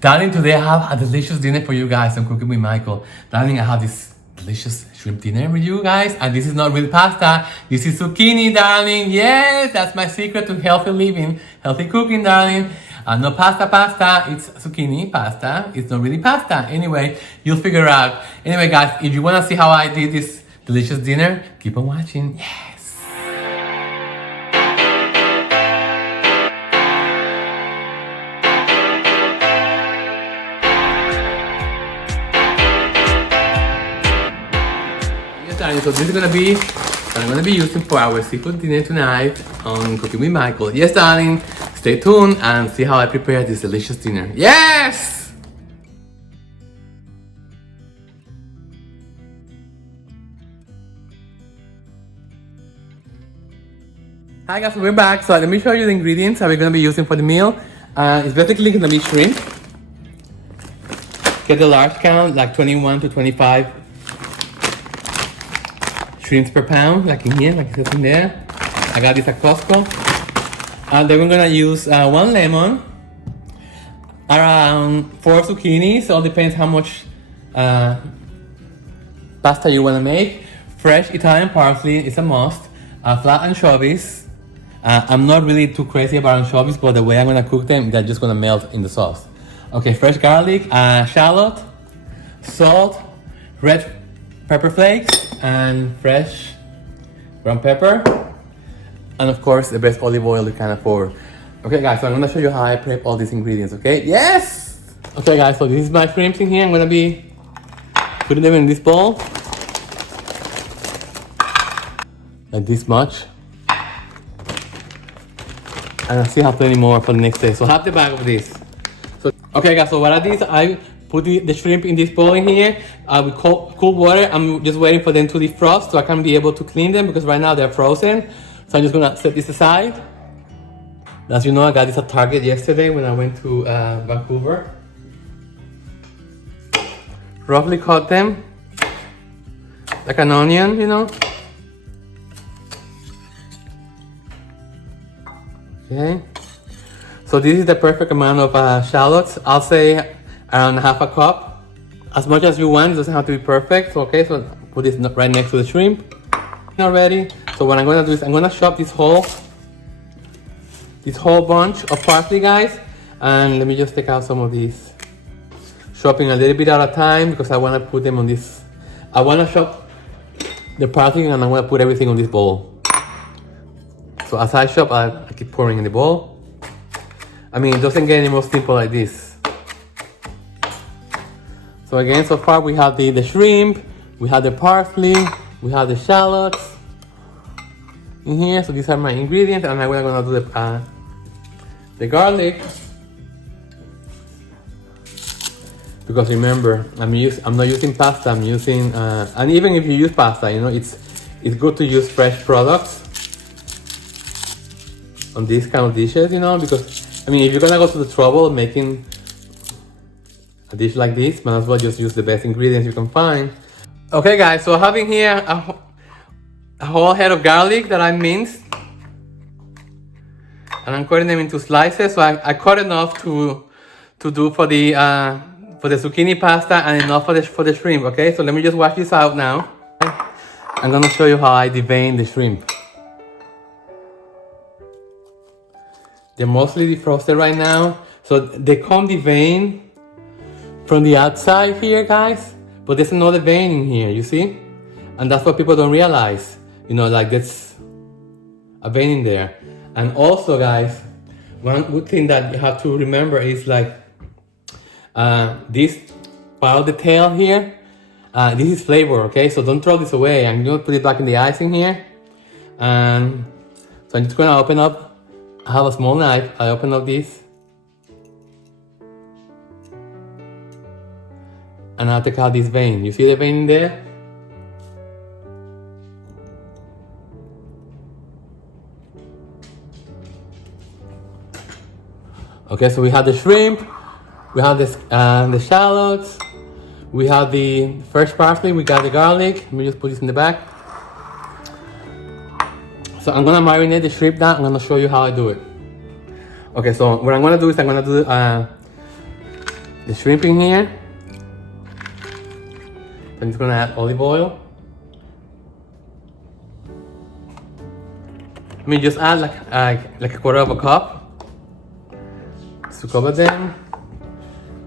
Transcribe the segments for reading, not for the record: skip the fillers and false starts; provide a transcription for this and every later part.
Darling, today I have a delicious dinner for you guys. I'm cooking with Michael. Darling, I have this delicious shrimp dinner with you guys. And this is not real pasta. This is zucchini, darling. Yes, that's my secret to healthy living, healthy cooking, darling. No pasta. It's zucchini pasta. It's not really pasta. Anyway, you'll figure out. Anyway, guys, if you want to see how I did this delicious dinner, keep on watching. Yes. So this is gonna be what I'm gonna be using for our seafood dinner tonight on Cooking with Michael. Yes, darling. Stay tuned and see how I prepare this delicious dinner. Yes! Hi guys, we're back. So let me show you the ingredients that we're gonna be using for the meal. It's basically gonna be shrimp. Get the large count, like 21 to 25 shrimps per pound, like in here, like it says in there. I got this at Costco. Then we're gonna use 1 lemon, around 4 zucchinis. All depends how much pasta you wanna make. Fresh Italian parsley is a must. Flat anchovies. I'm not really too crazy about anchovies, but the way I'm gonna cook them, they're just gonna melt in the sauce. Okay, fresh garlic, shallot, salt, red pepper flakes, and fresh ground pepper, and of course the best olive oil you can afford. Okay guys, so I'm gonna show you how I prep all these ingredients, okay? Yes! Okay guys, so this is my shrimps in here. I'm gonna be putting them in this bowl. Like this much. And I still have plenty more for the next day. So half the bag of this. So okay guys, so what I did is I put the shrimp in this bowl in here with cold water. I'm just waiting for them to defrost so I can be able to clean them because right now they're frozen. So I'm just gonna set this aside. As you know, I got this at Target yesterday when I went to Vancouver. Roughly cut them like an onion, you know. Okay. So this is the perfect amount of shallots. I'll say around half a cup, as much as you want. It doesn't have to be perfect. So, okay, so put this right next to the shrimp already. So what I'm gonna do is I'm gonna chop this whole bunch of parsley, guys, and let me just take out some of these, chopping a little bit at a time because I want to put them on this. I want to chop the parsley and I'm gonna put everything on this bowl. So as I chop, I keep pouring in the bowl. I mean, it doesn't get any more simple like this. So again, so far we have the shrimp, we have the parsley, we have the shallots in here. So these are my ingredients, and I'm gonna do the garlic. Because remember, I'm not using pasta. I'm using, and even if you use pasta, you know, it's good to use fresh products on these kind of dishes, you know, because I mean, if you're gonna go to the trouble of making a dish like this, might as well just use the best ingredients you can find. Okay guys, so having here a whole head of garlic that I minced, and I'm cutting them into slices. So I cut enough to do for the zucchini pasta and enough for the shrimp. Okay, so let me just wash this out now. I'm gonna show you how I devein the shrimp. They're mostly defrosted right now, so they come deveined from the outside here, guys, but there's another vein in here, you see? And that's what people don't realize, you know, like there's a vein in there. And also, guys, one good thing that you have to remember is like this part of the tail here, this is flavor, okay? So don't throw this away. I'm gonna put it back in the icing here. And so I'm just gonna open up, I have a small knife, I open up this. And I'll take out this vein. You see the vein in there? Okay, so we have the shrimp, we have the shallots, we have the fresh parsley, we got the garlic. Let me just put this in the back. So I'm gonna marinate the shrimp now. I'm gonna show you how I do it. Okay, so what I'm gonna do is I'm gonna do the shrimp in here. I'm just gonna add olive oil. I mean, just add like a quarter of a cup to cover them.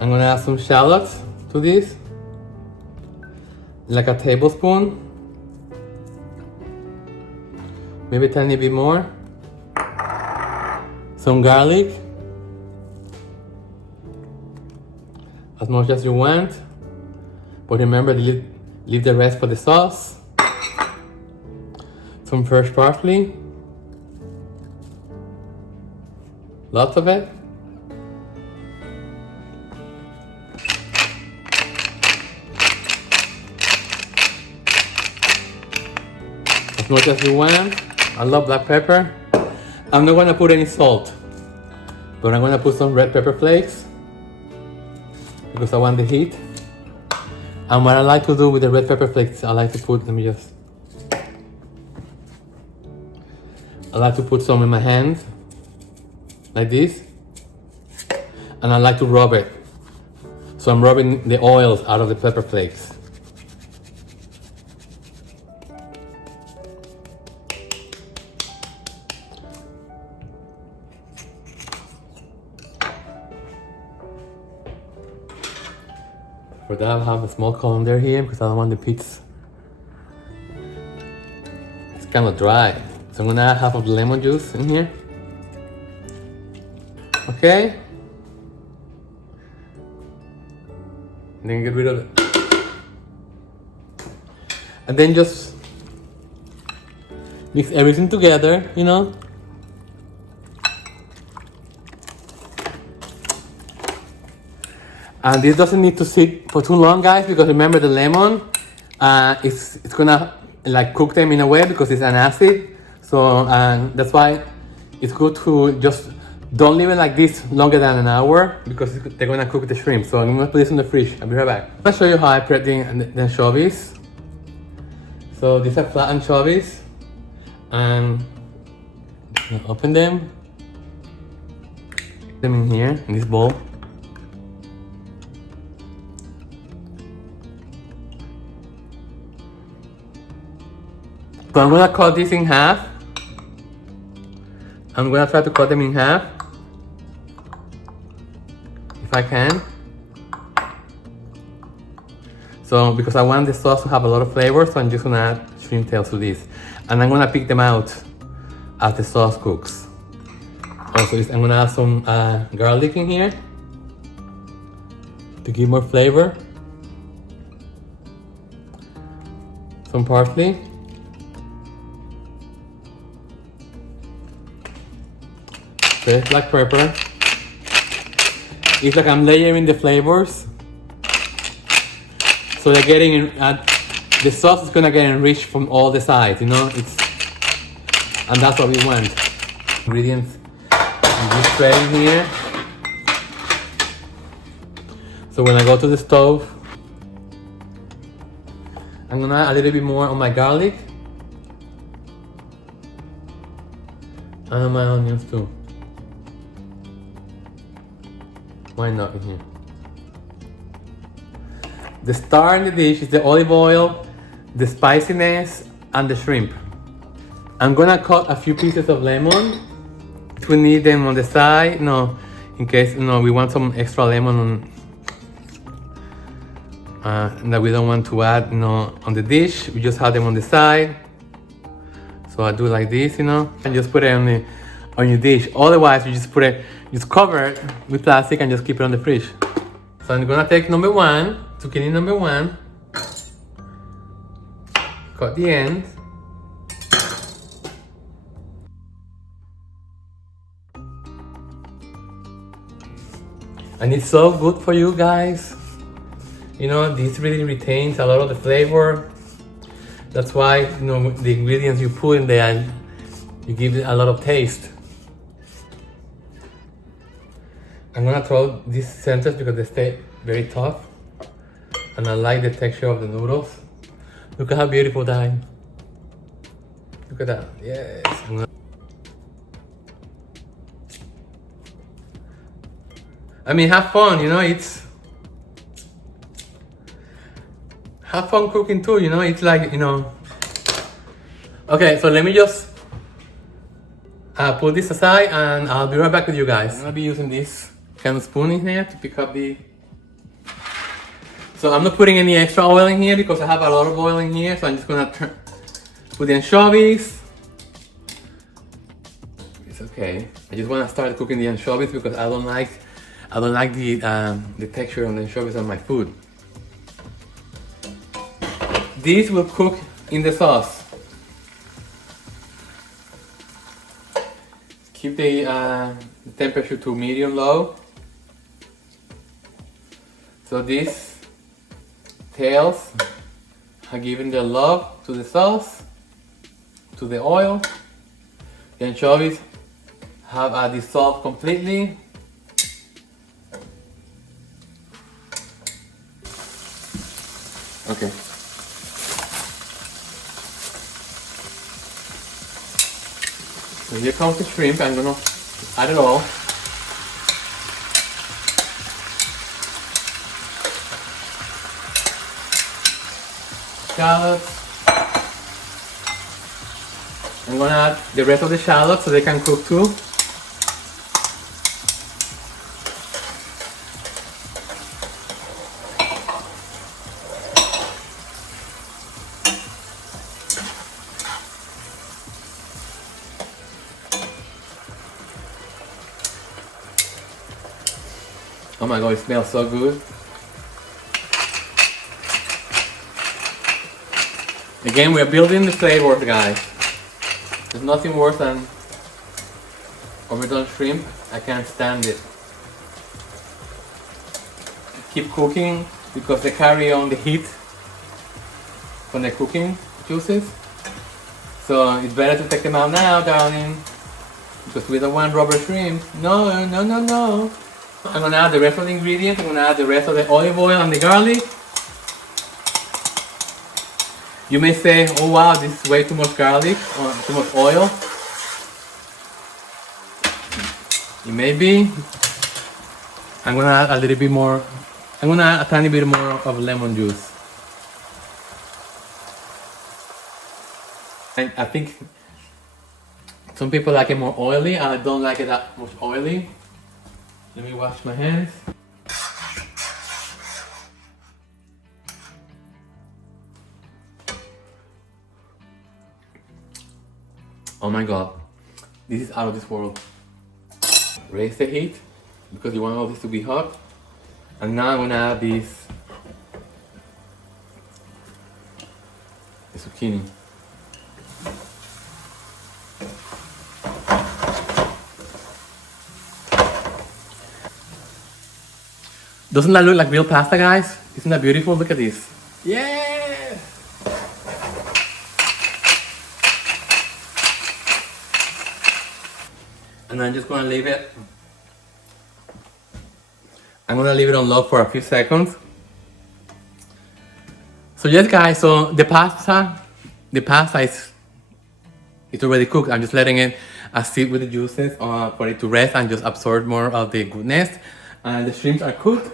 I'm gonna add some shallots to this, like a tablespoon, maybe a tiny bit more. Some garlic, as much as you want, but remember to leave the rest for the sauce. Some fresh parsley, lots of it. As much as you want. I love black pepper. I'm not gonna put any salt, but I'm gonna put some red pepper flakes because I want the heat. And what I like to do with the red pepper flakes, I like to put some in my hands, like this. And I like to rub it. So I'm rubbing the oils out of the pepper flakes. For that, I'll have a small colander here because I don't want the pits. It's kind of dry. So I'm gonna add half of the lemon juice in here. Okay. And then get rid of it. And then just mix everything together, you know. And this doesn't need to sit for too long, guys, because remember the lemon, it's gonna like cook them in a way because it's an acid. So that's why it's good to just don't leave it like this longer than an hour because they're gonna cook the shrimp. So I'm gonna put this in the fridge. I'll be right back. I'm gonna show you how I prep the anchovies. So these are flat anchovies, and I'm gonna open them. Put them in here in this bowl. So I'm gonna cut this in half. I'm gonna try to cut them in half, if I can. So, because I want the sauce to have a lot of flavor, so I'm just gonna add shrimp tails to this. And I'm gonna pick them out as the sauce cooks. Also, I'm gonna add some garlic in here to give more flavor. Some parsley. Okay, black pepper. It's like I'm layering the flavors. So they're getting the sauce is gonna get enriched from all the sides, you know. And that's what we want. Ingredients in this tray in here. So when I go to the stove, I'm gonna add a little bit more on my garlic and on my onions too. Why not in here? The star in the dish is the olive oil, the spiciness, and the shrimp. I'm gonna cut a few pieces of lemon. If we need them on the side, in case we want some extra lemon on, that we don't want to add on the dish. We just have them on the side. So I do like this, and just put it on your dish. Otherwise, you just cover it with plastic and just keep it on the fridge. So I'm gonna take number one, zucchini number one, cut the end. And it's so good for you guys. This really retains a lot of the flavor. That's why, the ingredients you put in there, you give it a lot of taste. I'm gonna throw these centers because they stay very tough. And I like the texture of the noodles. Look at how beautiful that is. Look at that, yes. I mean, have fun, have fun cooking too, you know, it's like, you know. Okay, so let me just put this aside and I'll be right back with you guys. I'm gonna be using this kind of spoon in here to pick up the... So I'm not putting any extra oil in here because I have a lot of oil in here, so I'm just gonna put the anchovies. It's okay. I just wanna start cooking the anchovies because I don't like the texture of the anchovies on my food. These will cook in the sauce. Keep the temperature to medium-low. So these tails are giving the love to the sauce, to the oil. The anchovies have dissolved completely. Okay. So here comes the shrimp. I'm gonna add it all. Shallots. I'm gonna add the rest of the shallots so they can cook too. Oh my god, it smells so good. Again, we are building the flavors, guys. There's nothing worse than overdone shrimp. I can't stand it. Keep cooking because they carry on the heat from the cooking juices. So it's better to take them out now, darling, because we don't want rubber shrimp. No, no, no, no. I'm gonna add the rest of the ingredients. I'm gonna add the rest of the olive oil and the garlic. You may say, oh wow, this is way too much garlic or too much oil. It may be. I'm gonna add a little bit more. I'm gonna add a tiny bit more of lemon juice. And I think some people like it more oily. I don't like it that much oily. Let me wash my hands. Oh my god, this is out of this world. Raise the heat because you want all this to be hot. And now I'm gonna add the zucchini. Doesn't that look like real pasta, guys? Isn't that beautiful? Look at this. Yeah! And I'm just gonna leave it. I'm gonna leave it on low for a few seconds. So yes, guys. So the pasta is already cooked. I'm just letting it sit with the juices for it to rest and just absorb more of the goodness. And the shrimps are cooked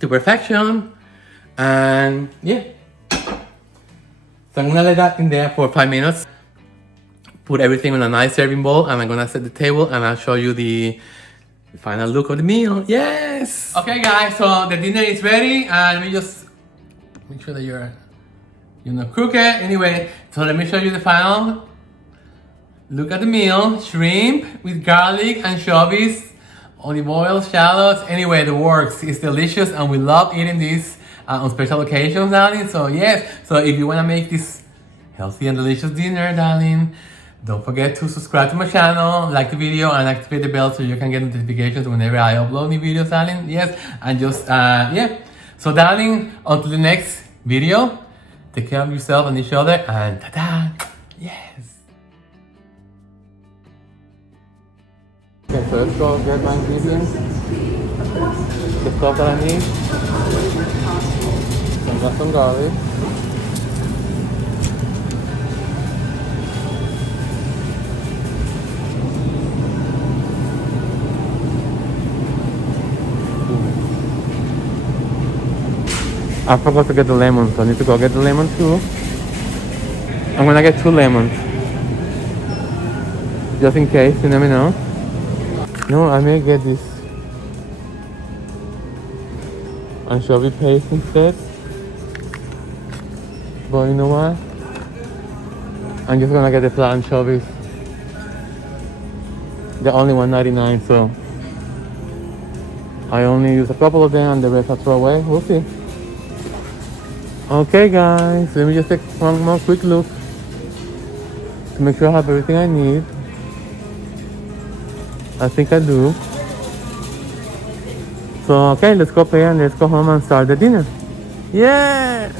to perfection. And yeah. So I'm gonna let that in there for 5 minutes. Put everything on a nice serving bowl, and I'm gonna set the table and I'll show you the final look of the meal. Yes! Okay guys, so the dinner is ready, and let me just make sure that you're not crooked. Anyway, so let me show you the final look at the meal. Shrimp with garlic, anchovies, olive oil, shallots. Anyway, the works. It's delicious and we love eating this on special occasions, darling. So yes, so if you wanna make this healthy and delicious dinner, darling, don't forget to subscribe to my channel, like the video, and activate the bell so you can get notifications whenever I upload new videos, darling. Yes, and just, yeah. So, darling, until the next video, take care of yourself and each other, and ta-da! Yes! Okay, so let's go get my ingredients. The stuff that I need. So I got some garlic. I forgot to get the lemon, so I need to go get the lemon too. I'm gonna get 2 lemons. Just in case, you never know. No, I may get this anchovy paste instead. But you know what? I'm just gonna get the flat anchovies. They're only $1.99, so I only use a couple of them and the rest I throw away. We'll see. Okay guys, let me just take one more quick look to make sure I have everything I need. I think I do. So okay, let's go pay and let's go home and start the dinner. Yes!